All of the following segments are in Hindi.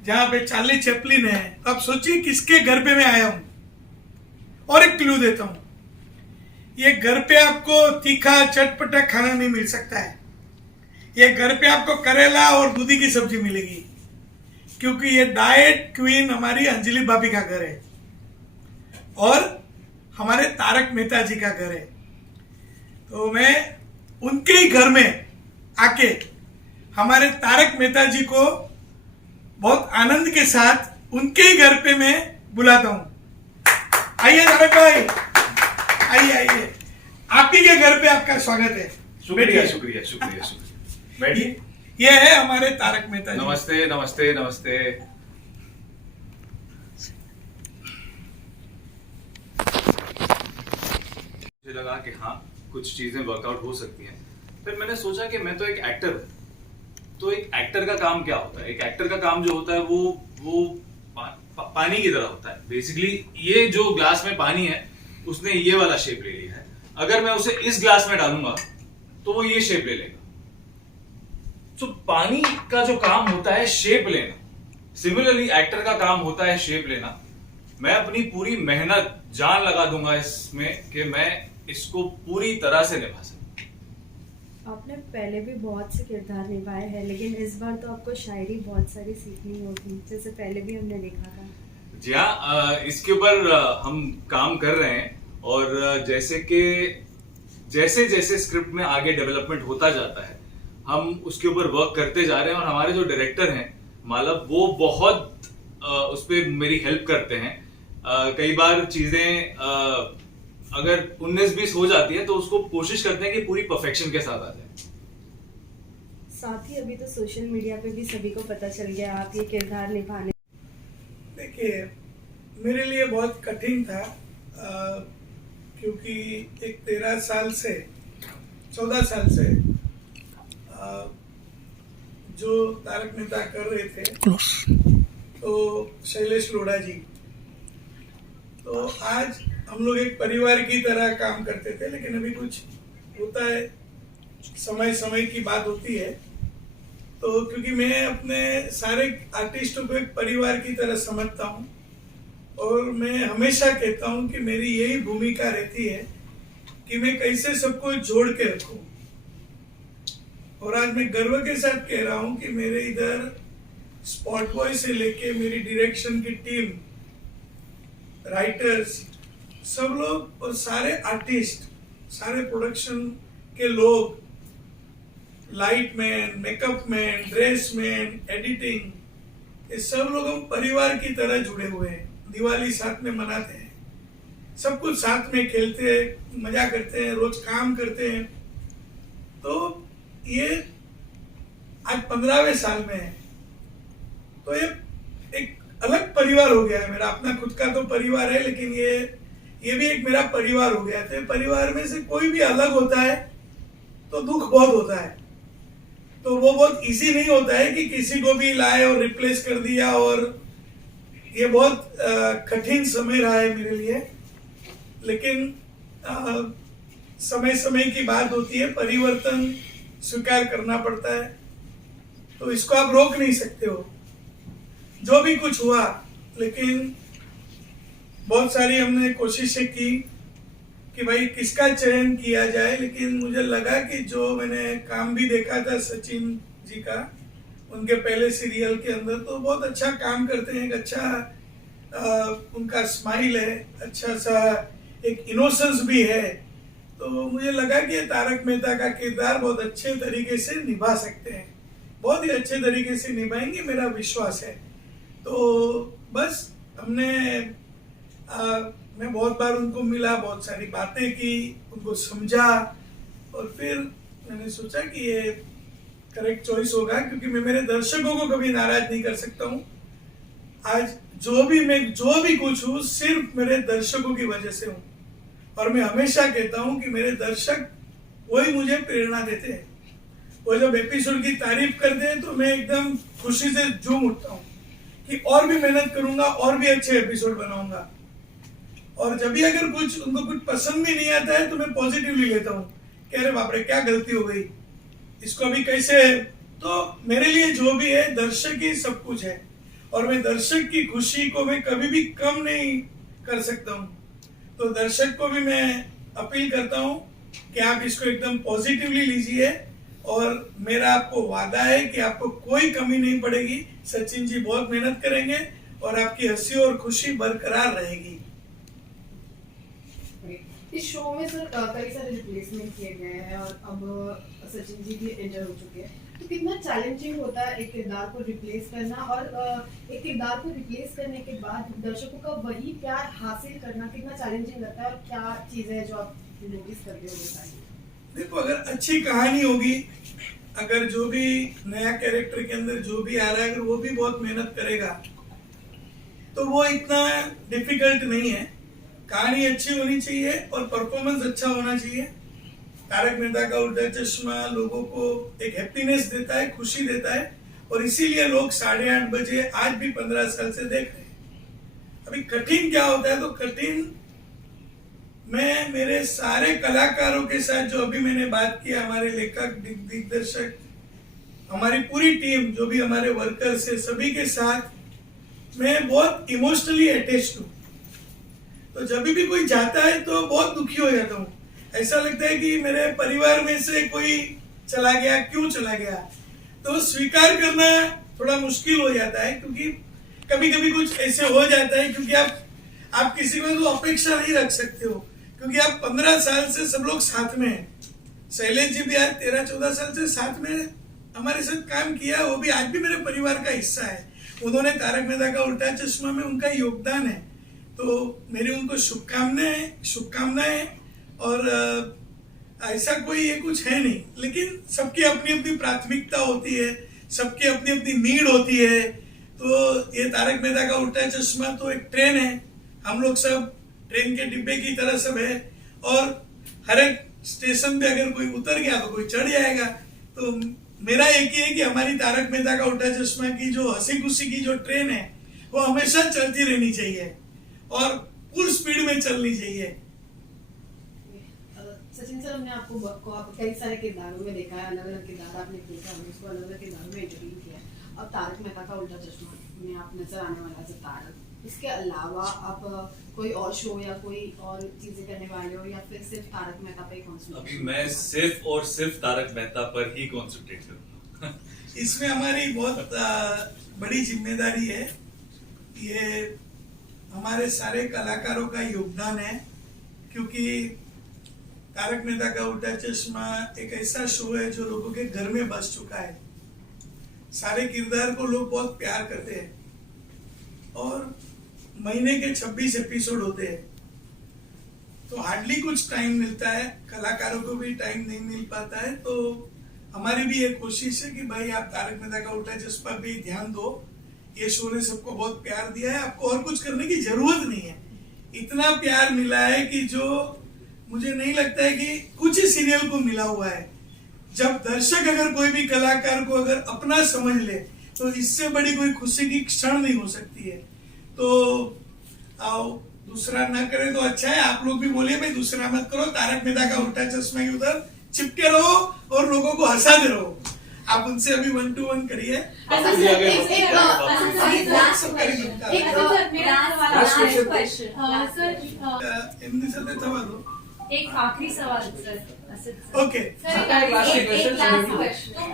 जहां पे चार्ली चैपलिन है, तो आप सोचिए किसके घर पे मैं आया हूं। और एक क्लू देता हूं, ये घर पे आपको तीखा चटपटा खाना नहीं मिल सकता है। ये घर पे आपको करेला और दूधी की सब्जी मिलेगी, क्योंकि ये डाइट क्वीन हमारी अंजलि भाभी का घर है और हमारे तारक मेहता जी का घर है। तो मैं उनके ही घर में आके हमारे तारक मेहता जी को बहुत आनंद के साथ उनके ही घर पे मैं बुलाता हूं। आइए तारक भाई, आइए आइए, आप ही के घर पे आपका स्वागत है। शुक्रिया शुक्रिया शुक्रिया शुक्रिया। बैठिए। ये है हमारे तारक मेहता जी। नमस्ते नमस्ते नमस्ते। मुझे लगा कि हाँ कुछ चीजें वर्कआउट हो सकती हैं। फिर मैंने सोचा कि मैं तो एक एक्टर हूँ, तो एक एक्टर का काम क्या होता है? एक एक्टर का काम जो होता है वो पानी की तरह होता है। बेसिकली ये जो ग्लास में पानी है उसने ये वाला शेप ले लिया है। अगर मैं उसे इस ग्लास में डालूंगा तो वो ये शेप ले लेगा। तो पानी का जो काम होता है शेप लेना, सिमिलरली एक्टर का काम होता है शेप लेना। मैं अपनी पूरी मेहनत जान लगा दूंगा इसमें कि मैं इसको पूरी तरह से निभा सकूं। आपने पहले भी बहुत से किरदार निभाए हैं, लेकिन इस बार तो आपको शायरी बहुत सारी सीखनी होगी, जैसे पहले भी हमने देखा था। जी हाँ, इसके ऊपर हम काम कर रहे हैं और जैसे जैसे स्क्रिप्ट में आगे डेवलपमेंट होता जाता है हम उसके ऊपर वर्क करते जा रहे हैं। और हमारे जो डायरेक्टर हैं मालव, वो बहुत उस पर मेरी हेल्प करते हैं। कई बार चीजें अगर 19-20 हो जाती है तो उसको कोशिश करते हैं कि पूरी परफेक्शन के साथ आ जाए। साथ ही अभी तो सोशल मीडिया पे भी सभी को पता चल गया आप ये किरदार निभाने। देखिए, मेरे लिए बहुत कठिन था, क्योंकि एक 14 साल से जो तारक मेहता कर रहे थे तो शैलेश लोढ़ा जी, तो आज हम लोग एक परिवार की तरह काम करते थे। लेकिन अभी कुछ होता है, समय समय की बात होती है। तो क्योंकि मैं अपने सारे आर्टिस्टों को एक परिवार की तरह समझता हूँ और मैं हमेशा कहता हूँ कि मेरी यही भूमिका रहती है कि मैं कैसे सबको जोड़ के रखूं। और आज मैं गर्व के साथ कह रहा हूं कि मेरे इधर स्पॉट बॉय से लेके मेरी डायरेक्शन की टीम, राइटर्स, सब लोग और सारे आर्टिस्ट, सारे प्रोडक्शन के लोग, light man, makeup man, dress man, editing, ये सब लोग हम परिवार की तरह जुड़े हुए हैं। दिवाली साथ में मनाते हैं, सब कुछ साथ में खेलते हैं, मजा करते हैं, रोज काम करते हैं। तो ये आज 15वें साल में है, तो ये एक अलग परिवार हो गया है मेरा। अपना खुद का तो परिवार है, लेकिन ये भी एक मेरा परिवार हो गया। तो परिवार में से कोई भी अलग होता है तो दुख बहुत होता है। तो वो बहुत इजी नहीं होता है कि किसी को भी लाए और रिप्लेस कर दिया, और ये बहुत कठिन समय रहा है मेरे लिए। लेकिन समय समय की बात होती है, परिवर्तन स्वीकार करना पड़ता है, तो इसको आप रोक नहीं सकते हो। जो भी कुछ हुआ, लेकिन बहुत सारी हमने कोशिशें की कि भाई किसका चयन किया जाए। लेकिन मुझे लगा कि जो मैंने काम भी देखा था सचिन जी का, उनके पहले सीरियल के अंदर, तो बहुत अच्छा काम करते हैं। एक अच्छा उनका स्माइल है, अच्छा सा एक इनोसेंस भी है। तो मुझे लगा कि तारक मेहता का किरदार बहुत अच्छे तरीके से निभा सकते हैं, बहुत ही अच्छे तरीके से निभाएंगे, मेरा विश्वास है। तो बस हमने मैं बहुत बार उनको मिला, बहुत सारी बातें की, उनको समझा, और फिर मैंने सोचा कि ये करेक्ट चॉइस होगा, क्योंकि मैं मेरे दर्शकों को कभी नाराज नहीं कर सकता हूँ। आज जो भी कुछ हूँ सिर्फ मेरे दर्शकों की वजह से हूँ, और मैं हमेशा कहता हूँ कि मेरे दर्शक वही मुझे प्रेरणा देते हैं। वो जब एपिसोड की तारीफ करते हैं तो मैं एकदम खुशी से झूम उठता हूँ कि और भी मेहनत करूंगा, और भी अच्छे एपिसोड बनाऊंगा। और जब भी अगर उनको कुछ पसंद भी नहीं आता है तो मैं पॉजिटिवली लेता हूँ कि अरे बाप रे, क्या गलती हो गई, इसको अभी कैसे। तो मेरे लिए जो भी है, दर्शक ही सब कुछ है। और मैं दर्शक की खुशी को मैं कभी भी कम नहीं कर सकता हूँ। तो दर्शक को भी मैं अपील करता हूँ कि आप इसको एकदम पॉजिटिवली लीजिए, और मेरा आपको वादा है कि आपको कोई कमी नहीं पड़ेगी। सचिन जी बहुत मेहनत करेंगे और आपकी हंसी और खुशी बरकरार रहेगी। इस शो में सर कई सारे रिप्लेसमेंट किए गए हैं और अब सचिन जी भी एंटर हो चुके हैं, तो कितना चैलेंजिंग होता है एक किरदार को रिप्लेस करना, और एक किरदार को रिप्लेस करने के बाद दर्शकों का वही प्यार हासिल करना कितना चैलेंजिंग रहता है, और क्या चीज़ें हैं जो आप नोटिस करते हो बताइए। देखो, अगर अच्छी कहानी होगी, अगर जो भी नया कैरेक्टर के अंदर जो भी आ रहा है, अगर वो भी बहुत मेहनत करेगा तो वो इतना डिफिकल्ट नहीं है। कहानी अच्छी होनी चाहिए और परफॉर्मेंस अच्छा होना चाहिए। तारक मेहता का उल्टा चश्मा लोगों को एक हैप्पीनेस देता है, खुशी देता है, और इसीलिए लोग 8:30 बजे आज भी 15 साल से देख रहे हैं। अभी कठिन क्या होता है, तो कठिन मैं मेरे सारे कलाकारों के साथ जो अभी मैंने बात किया, हमारे लेखक, दिग्दर्शक, हमारी पूरी टीम, जो भी हमारे वर्कर्स है, सभी के साथ मैं बहुत इमोशनली अटैच्ड हूँ। तो जब भी कोई जाता है तो बहुत दुखी हो जाता हूँ। ऐसा लगता है कि मेरे परिवार में से कोई चला गया, क्यों चला गया। तो स्वीकार करना थोड़ा मुश्किल हो जाता है, क्योंकि कभी कभी कुछ ऐसे हो जाता है, क्योंकि आप किसी को तो अपेक्षा नहीं रख सकते हो, क्योंकि आप 15 साल से सब लोग साथ में हैं। शैलेश जी भी आज 13-14 साल से साथ में हमारे साथ काम किया, वो भी आज भी मेरे परिवार का हिस्सा है। उन्होंने तारक मेहता का उल्टा चश्मा में उनका योगदान है, तो मेरी उनको शुभकामनाएं। और ऐसा कोई ये कुछ है नहीं, लेकिन सबकी अपनी अपनी प्राथमिकता होती है, सबकी अपनी अपनी नीड होती है। तो ये तारक मेहता का उल्टा चश्मा तो एक ट्रेन है, हम लोग सब ट्रेन के डिब्बे की तरह सब है, और हर एक स्टेशन पे अगर कोई उतर गया तो कोई चढ़ जाएगा। तो मेरा एक ही है कि हमारी तारक मेहता का उल्टा चश्मा की जो हंसी खुशी की जो ट्रेन है, वो हमेशा चलती रहनी चाहिए और फुल स्पीड में चलनी चाहिए। सचिन सर, हमने आपको कई सारे किरदारों में देखा है, अलग अलग किरदार आपने देखा है, उसको अलग अलग किरदारों में इंटरव्यू किया है। अब तारक मेहता का उल्टा चश्मा में आप नजर आने वाला है तारक, इसके अलावा आप कोई और शो या कोई और चीजें करने वाले हो, या फिर सिर्फ तारक मेहता पे ही कॉन्सेंट्रेट? अभी मैं सिर्फ और सिर्फ तारक मेहता पर ही कॉन्सेंट्रेट करूंगा। इसमें हमारी बहुत बड़ी जिम्मेदारी है। ये हमारे सारे कलाकारों का योगदान है, क्योंकि तारक मेहता का उल्टा चश्मा एक ऐसा शो है जो लोगों के घर में बस चुका है। सारे किरदार को लोग बहुत प्यार करते हैं, और महीने के 26 एपिसोड होते हैं, तो हार्डली कुछ टाइम मिलता है, कलाकारों को भी टाइम नहीं मिल पाता है। तो हमारी भी एक कोशिश है कि भाई आप तारक मेहता का उल्टा चश्मा पे ध्यान दो। ये शो ने सबको बहुत प्यार दिया है, आपको और कुछ करने की जरूरत नहीं है। इतना प्यार मिला है कि जो मुझे नहीं लगता है कि कुछ ही सीरियल को मिला हुआ है। जब दर्शक अगर कोई भी कलाकार को अगर अपना समझ ले, तो इससे बड़ी कोई खुशी की क्षण नहीं हो सकती है। तो आओ, दूसरा ना करे तो अच्छा है। आप लोग भी बोलिए भाई दूसरा मत करो, तारक मेहता का उल्टा चश्मा के उधर चिपके रहो और लोगों को हंसाते रहो। आप उनसे अभी 1-to-1 करिए। एक आखिरी सवाल सर। ओके,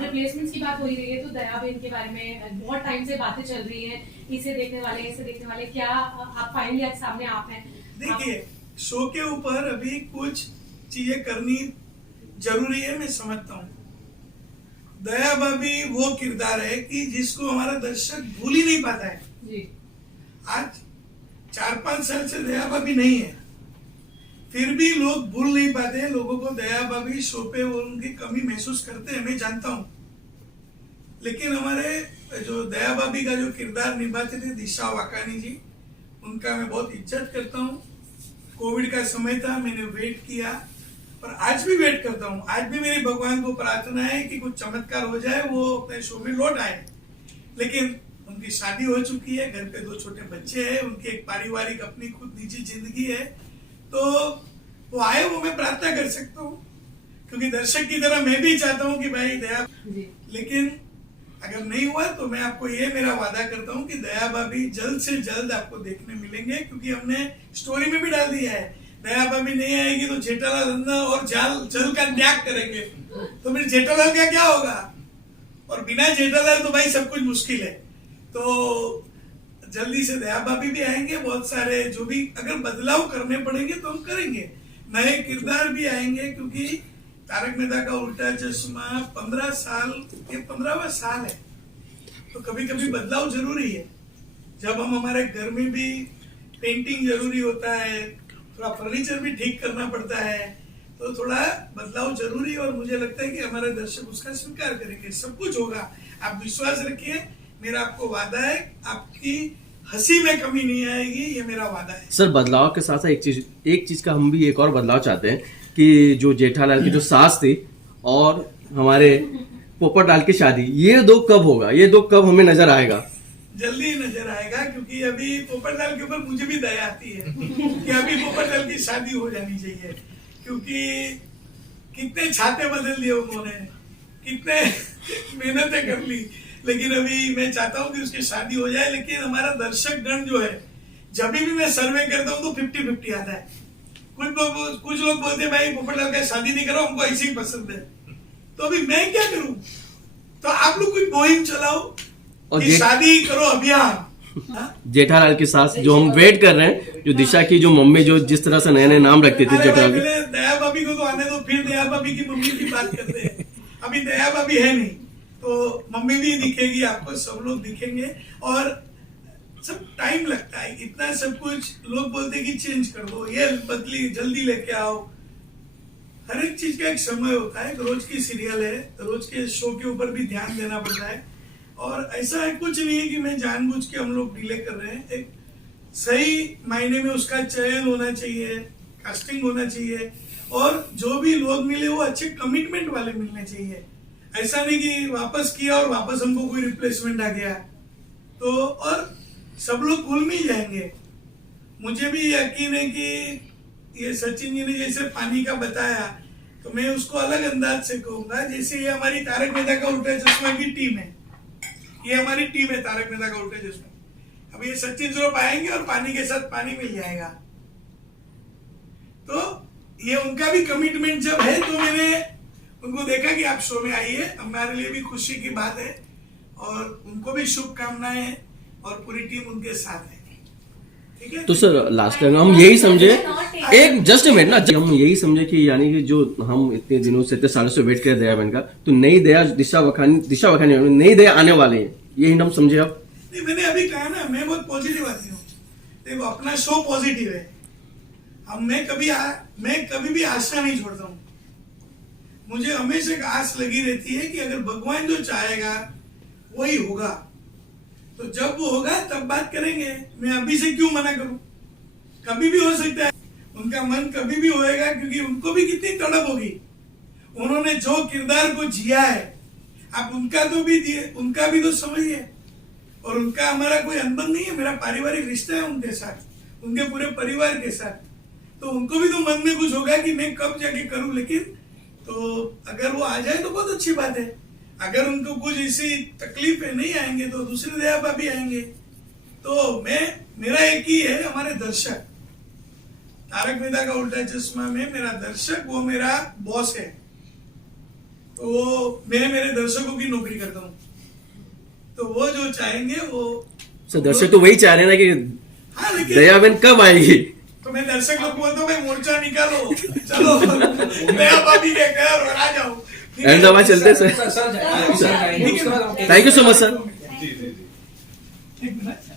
रिप्लेसमेंट्स की बात हो ही रही है, तो दयाबेन के बारे में बहुत टाइम से बातें चल रही हैं, इसे देखने वाले, क्या आप फाइनली आज सामने आप हैं? देखिए, शो के ऊपर अभी कुछ चीजें करनी जरूरी है, मैं समझता हूँ। दया भाभी वो किरदार है कि जिसको हमारा दर्शक भूल ही नहीं पाता है जी। आज 4-5 साल से दया भाभी नहीं है, फिर भी लोग भूल नहीं पाते हैं। लोगों को दया भाभी शो पे वो उनकी कमी महसूस करते हैं, मैं जानता हूँ। लेकिन हमारे जो दया भाभी का जो किरदार निभाते थे दिशा वाकानी जी, उनका मैं बहुत इज्जत करता हूँ। कोविड का समय था, मैंने वेट किया, और आज भी वेट करता हूँ। आज भी मेरी भगवान को प्रार्थना है कि कुछ चमत्कार हो जाए, वो अपने शो में लौट आए। लेकिन उनकी शादी हो चुकी है, घर पे 2 छोटे बच्चे हैं, उनकी एक पारिवारिक अपनी खुद निजी जिंदगी है, तो वो आए, वो मैं प्रार्थना कर सकता हूँ, क्योंकि दर्शक की तरह मैं भी चाहता हूँ कि भाई दया। लेकिन अगर नहीं हुआ तो मैं आपको ये मेरा वादा करता हूँ कि दया भाभी जल्द से जल्द आपको देखने मिलेंगे, क्योंकि हमने स्टोरी में भी डाल दिया है दया भाभी नहीं आएगी तो जेठालाल अन्ना और जल का त्याग करेंगे, तो फिर जेठालाल का क्या होगा? और बिना जेठालाल तो भाई सब कुछ मुश्किल है। तो जल्दी से दया भाभी भी आएंगे, बहुत सारे जो भी अगर बदलाव करने पड़ेंगे तो हम करेंगे, नए किरदार भी आएंगे, क्योंकि तारक मेहता का उल्टा चश्मा 15 साल, ये 15वां साल है, तो कभी कभी बदलाव जरूरी है। जब हम हमारे घर में भी पेंटिंग जरूरी होता है, थोड़ा फर्नीचर भी ठीक करना पड़ता है, तो थोड़ा बदलाव जरूरी है, और मुझे लगता है कि हमारे दर्शक उसका स्वीकार करेंगे। सब कुछ होगा, आप विश्वास रखिए, मेरा आपको वादा है, आपकी हंसी में कमी नहीं आएगी, ये मेरा वादा है। सर बदलाव के साथ साथ एक चीज का हम भी एक और बदलाव चाहते हैं कि जो जेठालाल की जो सास थी और हमारे पोपटलाल की शादी, ये दो कब होगा, ये दो कब हमें नजर आएगा? जल्दी नजर आएगा, क्योंकि अभी पोपटलाल के ऊपर मुझे भी दया आती है कि अभी पोपटलाल की शादी हो जानी चाहिए, क्योंकि कितने छाते बदल दिए उन्होंने, कितने मेहनतें कर ली, लेकिन अभी मैं चाहता हूँ कि उसकी शादी हो जाए। लेकिन हमारा दर्शक गण जो है, जब भी मैं सर्वे करता हूँ तो 50-50 आता है। कुछ लोग बोलते हैं भाई पोपटलाल का शादी नहीं करो, हमको ऐसे ही पसंद है, तो अभी मैं क्या करूं? तो आप लोग कुछ मुहिम चलाओ और कि शादी करो अभियान। जेठालाल की सास जो हम वेट कर रहे हैं, जो दिशा की जो मम्मी जो जिस तरह से नए नए नाम रखती थी अरे भाई, जेठालाल पहले दया भाभी को तो आने दो, फिर दया भाभी की मम्मी की बात करते हैं। अभी दया भाभी है नहीं, तो मम्मी भी दिखेगी आपको, सब लोग दिखेंगे, और सब टाइम लगता है, इतना सब कुछ लोग बोलते हैं कि चेंज कर दो, ये बदली जल्दी लेके आओ, हर एक चीज का एक समय होता है। रोज की सीरियल है, रोज के शो के ऊपर भी ध्यान देना पड़ता है, और ऐसा है कुछ नहीं है कि मैं जानबूझ के हम लोग डिले कर रहे हैं। एक सही मायने में उसका चयन होना चाहिए, कास्टिंग होना चाहिए, और जो भी लोग मिले वो अच्छे कमिटमेंट वाले मिलने चाहिए। ऐसा नहीं कि वापस किया और वापस हमको कोई रिप्लेसमेंट आ गया, तो और सब लोग घुल मिल जाएंगे। मुझे भी यकीन है कि ये सचिन जी ने जैसे पानी का बताया, तो मैं उसको अलग अंदाज से कहूंगा, जैसे ये हमारी तारक मेहता का उल्टा चश्मा की टीम है, ये हमारी टीम है तारक मेहता का उल्टा चश्मा। अब ये सचिन श्रॉफ आएंगे और पानी के साथ पानी मिल जाएगा, तो ये उनका भी कमिटमेंट जब है, तो मैंने उनको देखा कि आप शो में आइए, हमारे लिए भी खुशी की बात है, और उनको भी शुभकामनाएं, और पूरी टीम उनके साथ है। ठीक है, तो सर लास्ट टाइम हम यही समझे, एक जस्ट मिनट ना, हम यही समझे कि यानी कि जो हम इतने दिनों से, इतने सालों से वेट कर दया बहन का, तो नई दया दिशा वखानी नई दया आने वाले हैं, यही हम समझे। अब नहीं, मैंने अभी कहा ना, मैं बहुत पॉजिटिव आदमी हूँ, देखो अपना शो पॉजिटिव है, मैं कभी भी आशा नहीं छोड़ता हूँ। मुझे हमेशा एक आस लगी रहती है कि अगर भगवान जो चाहेगा वही होगा, तो जब वो होगा तब बात करेंगे। मैं अभी से क्यों मना करूं? कभी भी हो सकता है, उनका मन कभी भी होएगा, क्योंकि उनको भी कितनी तड़प होगी, उन्होंने जो किरदार को जिया है, आप उनका भी तो समझिए। और उनका हमारा कोई अनबन नहीं है, मेरा पारिवारिक रिश्ता है उनके साथ, उनके पूरे परिवार के साथ, तो उनको भी तो मन में कुछ होगा कि मैं कब जाके करूं। लेकिन तो अगर वो आ जाए तो बहुत अच्छी बात है, अगर उनको कुछ ऐसी तकलीफें नहीं आएंगे तो दूसरे दया भाभी आएंगे। तो मेरा एक ही है, हमारे दर्शक, तारक मेहता का उल्टा चश्मा में मेरा दर्शक वो मेरा बॉस है, तो मैं मेरे दर्शकों की नौकरी करता हूँ, तो वो जो चाहेंगे वो। सर दर्शक तो वही चाह रहे हैं ना कि हाँ, लेकिन दया बहन कब आएगी? तो मैं दर्शक लोग बोलता हूँ भाई मोर्चा निकालो, चलो दया भाभी के घर और आ जाओ। अहमदाबाद चलते sir. Sir thank you so much sir. जी जी जी। एक मिनट।